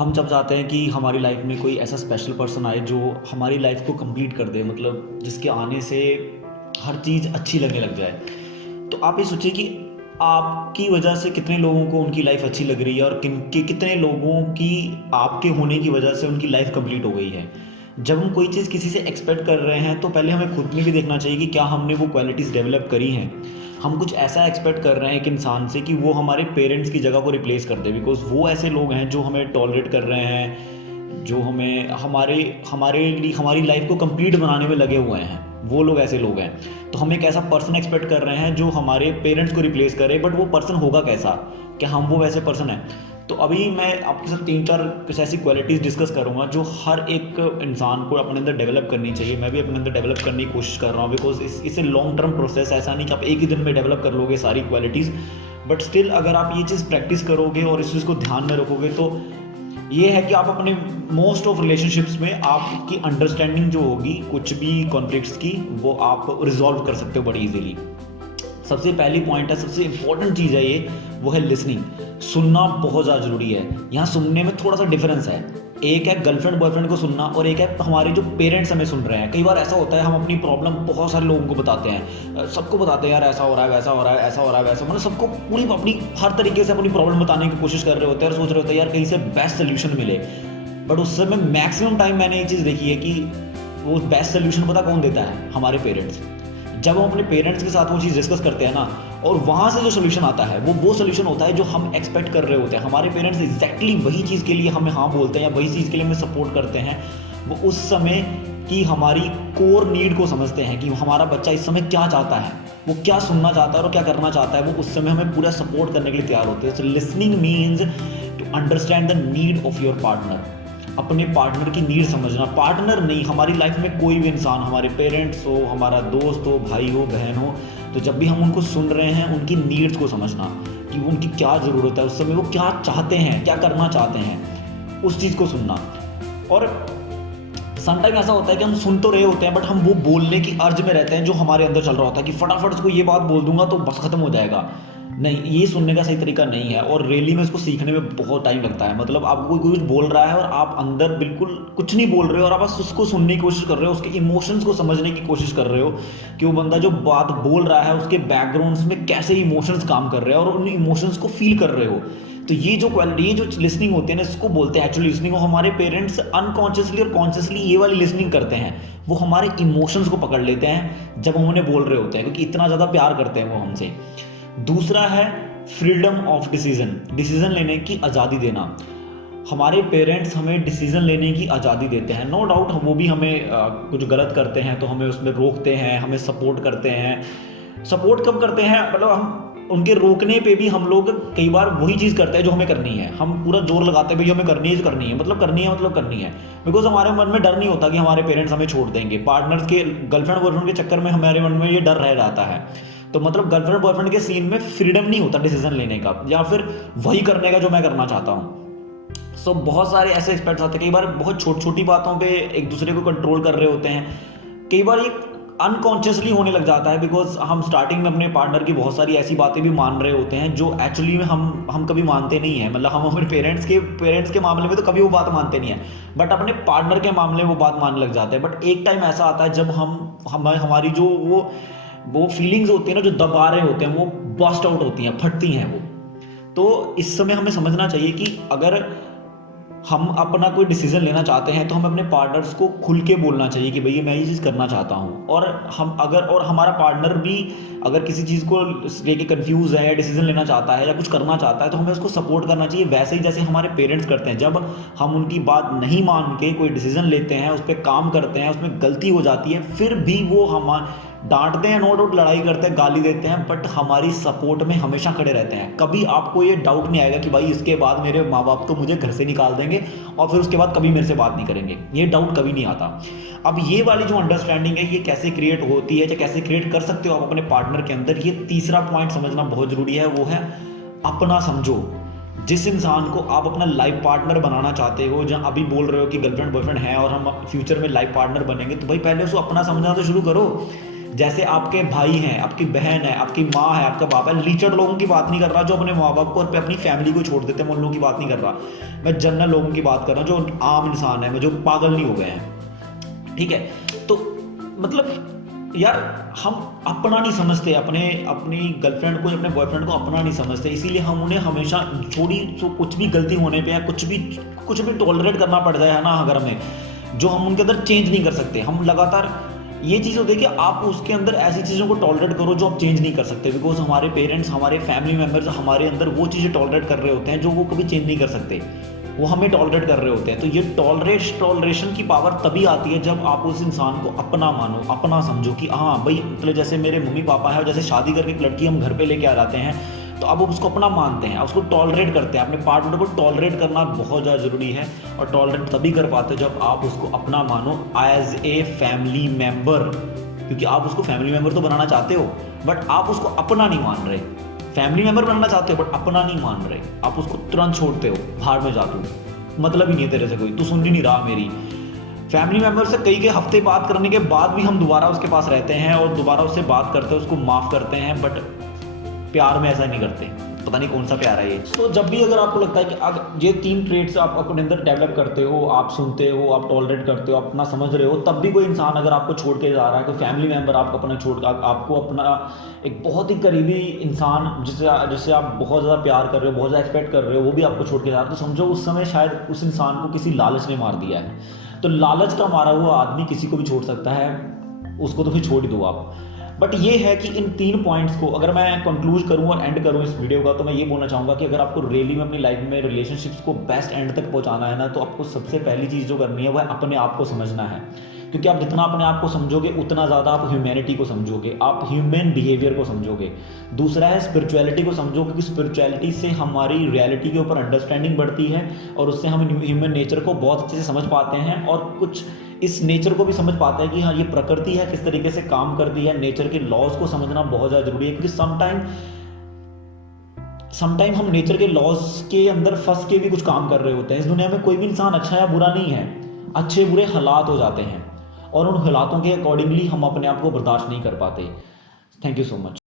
हम जब चाहते हैं कि हमारी लाइफ में कोई ऐसा स्पेशल पर्सन आए जो हमारी लाइफ को कंप्लीट कर दे, मतलब जिसके आने से हर चीज़ अच्छी लगने लग जाए। तो आप ये सोचिए कि आपकी वजह से कितने लोगों को उनकी लाइफ अच्छी लग रही है और कितने लोगों की आपके होने की वजह से उनकी लाइफ कंप्लीट हो गई है। जब हम कोई चीज़ किसी से एक्सपेक्ट कर रहे हैं तो पहले हमें खुद में भी देखना चाहिए कि क्या हमने वो क्वालिटीज़ डेवलप करी हैं। हम कुछ ऐसा एक्सपेक्ट कर रहे हैं एक इंसान से कि वो हमारे पेरेंट्स की जगह को रिप्लेस कर दे, बिकॉज़ वो ऐसे लोग हैं जो हमें टॉलरेट कर रहे हैं, जो हमें हमारे हमारे लिए हमारी लाइफ को कंप्लीट बनाने में लगे हुए हैं। वो लोग ऐसे लोग हैं। तो हम एक ऐसा पर्सन एक्सपेक्ट कर रहे हैं जो हमारे पेरेंट्स को रिप्लेस करे, बट वो पर्सन होगा कैसा? क्या हम वो वैसे पर्सन हैं? तो अभी मैं आपके साथ 3-4 कुछ ऐसी क्वालिटीज़ डिस्कस करूँगा जो हर एक इंसान को अपने अंदर डेवलप करनी चाहिए। मैं भी अपने अंदर डेवलप करने की कोशिश कर रहा हूँ, बिकॉज इसे लॉन्ग टर्म प्रोसेस, ऐसा नहीं कि आप एक ही दिन में डेवलप कर लोगे सारी क्वालिटीज़। बट स्टिल अगर आप ये चीज़ प्रैक्टिस करोगे और इस चीज़ को ध्यान में रखोगे तो ये है कि आप अपने मोस्ट ऑफ रिलेशनशिप्स में आपकी अंडरस्टैंडिंग जो होगी कुछ भी कॉन्फ्लिक्ट्स की, वो आप रिजॉल्व कर सकते हो बड़ी इजीली। सबसे पहली पॉइंट है, सबसे इंपॉर्टेंट चीज़ है ये, वो है लिसनिंग। सुनना बहुत ज़्यादा ज़रूरी है। यहाँ सुनने में थोड़ा सा डिफरेंस है। एक है गर्लफ्रेंड बॉयफ्रेंड को सुनना और एक है हमारे जो पेरेंट्स हमें सुन रहे हैं। कई बार ऐसा होता है हम अपनी प्रॉब्लम बहुत सारे लोगों को बताते हैं, सबको बताते हैं यार ऐसा हो रहा है, वैसा हो रहा है, ऐसा हो रहा है, वैसा, मतलब सबको पूरी अपनी हर तरीके से अपनी प्रॉब्लम बताने की कोशिश कर रहे होते हैं और सोच रहे होते हैं यार कहीं से बेस्ट सोल्यूशन मिले। बट उस समय मैक्सिमम टाइम मैंने एक चीज़ देखी है कि वो बेस्ट सोल्यूशन पता कौन देता है? हमारे पेरेंट्स। जब हम अपने पेरेंट्स के साथ वो चीज़ डिस्कस करते हैं ना, और वहाँ से जो सोल्यूशन आता है वो सोल्यूशन होता है जो हम एक्सपेक्ट कर रहे होते हैं। हमारे पेरेंट्स एग्जैक्टली वही चीज़ के लिए हमें हाँ बोलते हैं या वही चीज़ के लिए हमें सपोर्ट करते हैं। वो उस समय की हमारी कोर नीड को समझते हैं कि हमारा बच्चा इस समय क्या चाहता है, वो क्या सुनना चाहता है और क्या करना चाहता है। वो उस समय हमें पूरा सपोर्ट करने के लिए तैयार होते हैं। So listening means to understand the need of your partner. अपने पार्टनर की नीड समझना। पार्टनर नहीं, हमारी लाइफ में कोई भी इंसान, हमारे पेरेंट्स हो, हमारा दोस्त हो, भाई हो, बहन हो, तो जब भी हम उनको सुन रहे हैं उनकी नीड्स को समझना कि उनकी क्या ज़रूरत है, उस समय वो क्या चाहते हैं, क्या करना चाहते हैं, उस चीज़ को सुनना। और समटाइम ऐसा होता है कि हम सुन तो रहे होते हैं बट हम वो बोलने की अर्ज में रहते हैं जो हमारे अंदर चल रहा होता है कि फटाफट उसको ये बात बोल दूंगा तो बस खत्म हो जाएगा। नहीं, ये सुनने का सही तरीका नहीं है और रियली में इसको सीखने में बहुत टाइम लगता है। मतलब आपको कोई कुछ बोल रहा है और आप अंदर बिल्कुल कुछ नहीं बोल रहे हो और आप बस उसको सुनने की कोशिश कर रहे हो, उसके इमोशंस को समझने की कोशिश कर रहे हो कि वो बंदा जो बात बोल रहा है उसके बैकग्राउंड्स में कैसे इमोशंस काम कर रहे हैं और उन इमोशंस को फील कर रहे हो। तो ये जो क्वालिटी, ये जो लिसनिंग होती है ना, इसको बोलते हैं एक्चुअली लिसनिंग। और हमारे पेरेंट्स अनकॉन्शियसली और कॉन्शियसली ये वाली लिसनिंग करते हैं। वो हमारे इमोशंस को पकड़ लेते हैं जब हम उन्हें बोल रहे होते हैं, क्योंकि इतना ज़्यादा प्यार करते हैं वो हमसे। दूसरा है फ्रीडम ऑफ डिसीजन लेने की आज़ादी देना। हमारे पेरेंट्स हमें डिसीजन लेने की आज़ादी देते हैं। नो डाउट वो भी हमें कुछ गलत करते हैं तो हमें उसमें रोकते हैं, हमें सपोर्ट करते हैं। सपोर्ट कब करते हैं? मतलब हम उनके रोकने पे भी हम लोग कई बार वही चीज़ करते हैं जो हमें करनी है। हम पूरा जोर लगाते हैं भाई हमें करनी है, मतलब करनी है। बिकॉज हमारे मन में डर नहीं होता कि हमारे पेरेंट्स हमें छोड़ देंगे। पार्टनर्स के, गर्लफ्रेंड बॉयफ्रेंड के चक्कर में हमारे मन में ये डर रह जाता है। तो मतलब गर्लफ्रेंड बॉयफ्रेंड के सीन में फ्रीडम नहीं होता डिसीजन लेने का या फिर वही करने का जो मैं करना चाहता हूँ। सो बहुत सारे ऐसे एक्सपेक्ट्स आते हैं। कई बार बहुत छोटी छोटी बातों पे एक दूसरे को कंट्रोल कर रहे होते हैं। कई बार ये अनकॉन्शियसली होने लग जाता है बिकॉज हम स्टार्टिंग में अपने पार्टनर की बहुत सारी ऐसी बातें भी मान रहे होते हैं जो एक्चुअली में हम कभी मानते नहीं हैं। मतलब हम अपने पेरेंट्स के मामले में तो कभी वो बात मानते नहीं है, बट अपने पार्टनर के मामले में वो बात मानने लग जाते हैं। बट एक टाइम ऐसा आता है जब हमारी जो वो फीलिंग्स होती हैं ना, जो दबा रहे होते हैं, वो बस्ट आउट होती हैं, फटती हैं वो। तो इस समय हमें समझना चाहिए कि अगर हम अपना कोई डिसीजन लेना चाहते हैं तो हमें अपने पार्टनर्स को खुल के बोलना चाहिए कि भैया मैं ये चीज़ करना चाहता हूँ। और हमारा पार्टनर भी अगर किसी चीज़ को लेके कंफ्यूज है या डिसीजन लेना चाहता है या कुछ करना चाहता है तो हमें उसको सपोर्ट करना चाहिए, वैसे ही जैसे हमारे पेरेंट्स करते हैं। जब हम उनकी बात नहीं मान के कोई डिसीजन लेते हैं, उस पर काम करते हैं, उसमें गलती हो जाती है, फिर भी वो हम डांटते हैं, नो डाउट लड़ाई करते हैं, गाली देते हैं, बट हमारी सपोर्ट में हमेशा खड़े रहते हैं। कभी आपको ये डाउट नहीं आएगा कि भाई इसके बाद मेरे माँ बाप तो मुझे घर से निकाल देंगे और फिर उसके बाद कभी मेरे से बात नहीं करेंगे। ये डाउट कभी नहीं आता। अब ये वाली जो अंडरस्टैंडिंग है ये कैसे क्रिएट होती है या कैसे क्रिएट कर सकते हो आप अपने पार्टनर के अंदर, ये तीसरा पॉइंट समझना बहुत जरूरी है। वो है अपना समझो। जिस इंसान को आप अपना लाइफ पार्टनर बनाना चाहते हो, जहाँ अभी बोल रहे हो कि गर्लफ्रेंड बॉयफ्रेंड है और हम फ्यूचर में लाइफ पार्टनर बनेंगे, तो भाई पहले उसको अपना समझना तो शुरू करो। जैसे आपके भाई हैं, आपकी बहन है, आपकी माँ है, आपका बाप है, लीचड़ लोगों की बात नहीं कर रहा जो अपने माँ बाप को और अपनी फैमिली को छोड़ देते हैं, मैं उन लोगों की बात नहीं कर रहा। मैं जनरल लोगों की बात कर रहा हूँ जो आम इंसान है, जो पागल नहीं हो गए हैं, ठीक है। तो मतलब यार हम अपना नहीं समझते, अपनी गर्लफ्रेंड को, अपने बॉयफ्रेंड को अपना नहीं समझते, इसीलिए हम उन्हें हमेशा छोड़ी तो कुछ भी गलती होने पे या कुछ भी टॉलरेट करना पड़ जाए है ना, अगर हमें, जो हम उनके अंदर चेंज नहीं कर सकते, हम लगातार ये चीज़ होती है कि आप उसके अंदर ऐसी चीज़ों को टॉलरेट करो जो आप चेंज नहीं कर सकते, बिकॉज हमारे पेरेंट्स, हमारे फैमिली मेम्बर्स हमारे अंदर वो चीज़ें टॉलरेट कर रहे होते हैं जो वो कभी चेंज नहीं कर सकते, वो हमें टॉलरेट कर रहे होते हैं। तो ये टॉलरेशन की पावर तभी आती है जब आप उस इंसान को अपना मानो, अपना समझो कि हाँ भाई, मतलब जैसे मेरे मम्मी पापा हैं, जैसे शादी करके एक लड़की हम घर पे लेके आ जाते हैं, तो अब उसको अपना मानते हैं, उसको टॉलरेट करते हैं, अपने पार्टनर को टॉलरेट करना बहुत ज़्यादा ज़रूरी है। और टॉलरेट तभी कर पाते हो जब आप उसको अपना मानो एज ए फैमिली मेम्बर, क्योंकि आप उसको फैमिली मेम्बर तो बनाना चाहते हो, बट आप उसको अपना नहीं मान रहे। फैमिली मेम्बर बनाना चाहते हो बट अपना नहीं मान रहे, आप उसको तुरंत छोड़ते हो, भाड़ में जा तू, मतलब ही नहीं है तेरे से कोई, तू सुन ही नहीं रहा मेरी। फैमिली मेम्बर से कई के हफ्ते बात करने के बाद भी हम दोबारा उसके पास रहते हैं और दोबारा उससे बात करते हैं, उसको माफ़ करते हैं, बट प्यार में ऐसा नहीं करते, पता नहीं कौन सा प्यार है ये। तो जब भी अगर आपको लगता है कि अगर ये 3 ट्रेड्स आप अपने अंदर डेवलप करते हो, आप सुनते हो, आप टॉलरेट करते हो, आप अपना समझ रहे हो, तब भी कोई इंसान अगर आपको छोड़ के जा रहा है, कोई फैमिली मेम्बर आपको अपना छोड़ कर, आपको अपना एक बहुत ही करीबी इंसान जिससे आप बहुत ज़्यादा प्यार कर रहे हो, बहुत ज़्यादा एक्सपेक्ट कर रहे हो, वो भी आपको छोड़ के जा रहा है, तो समझो उस समय शायद उस इंसान को किसी लालच ने मार दिया है। तो लालच का मारा हुआ आदमी किसी को भी छोड़ सकता है, उसको तो फिर छोड़ ही दो आप। बट ये है कि इन 3 पॉइंट्स को अगर मैं कंक्लूड करूं और एंड करूं इस वीडियो का, तो मैं ये बोलना चाहूँगा कि अगर आपको रियली में अपनी लाइफ में रिलेशनशिप्स को बेस्ट एंड तक पहुंचाना है ना, तो आपको सबसे पहली चीज़ जो करनी है वह अपने आप को समझना है, क्योंकि आप जितना अपने आप को समझोगे उतना ज़्यादा आप ह्यूमैनिटी को समझोगे, आप ह्यूमन बिहेवियर को समझोगे। दूसरा है स्पिरिचुअलिटी को समझो, क्योंकि स्पिरिचुअलिटी से हमारी रियलिटी के ऊपर अंडरस्टैंडिंग बढ़ती है और उससे हम ह्यूमन नेचर को बहुत अच्छे से समझ पाते हैं और कुछ इस नेचर को भी समझ पाते हैं कि हाँ ये प्रकृति है, किस तरीके से काम करती है, नेचर के लॉज को समझना बहुत ज़्यादा जरूरी है, क्योंकि समटाइम हम नेचर के लॉज के अंदर फंस के भी कुछ काम कर रहे होते हैं। इस दुनिया में कोई भी इंसान अच्छा या बुरा नहीं है, अच्छे बुरे हालात हो जाते हैं और उन हालातों के अकॉर्डिंगली हम अपने आप को बर्दाश्त नहीं कर पाते। Thank you so much.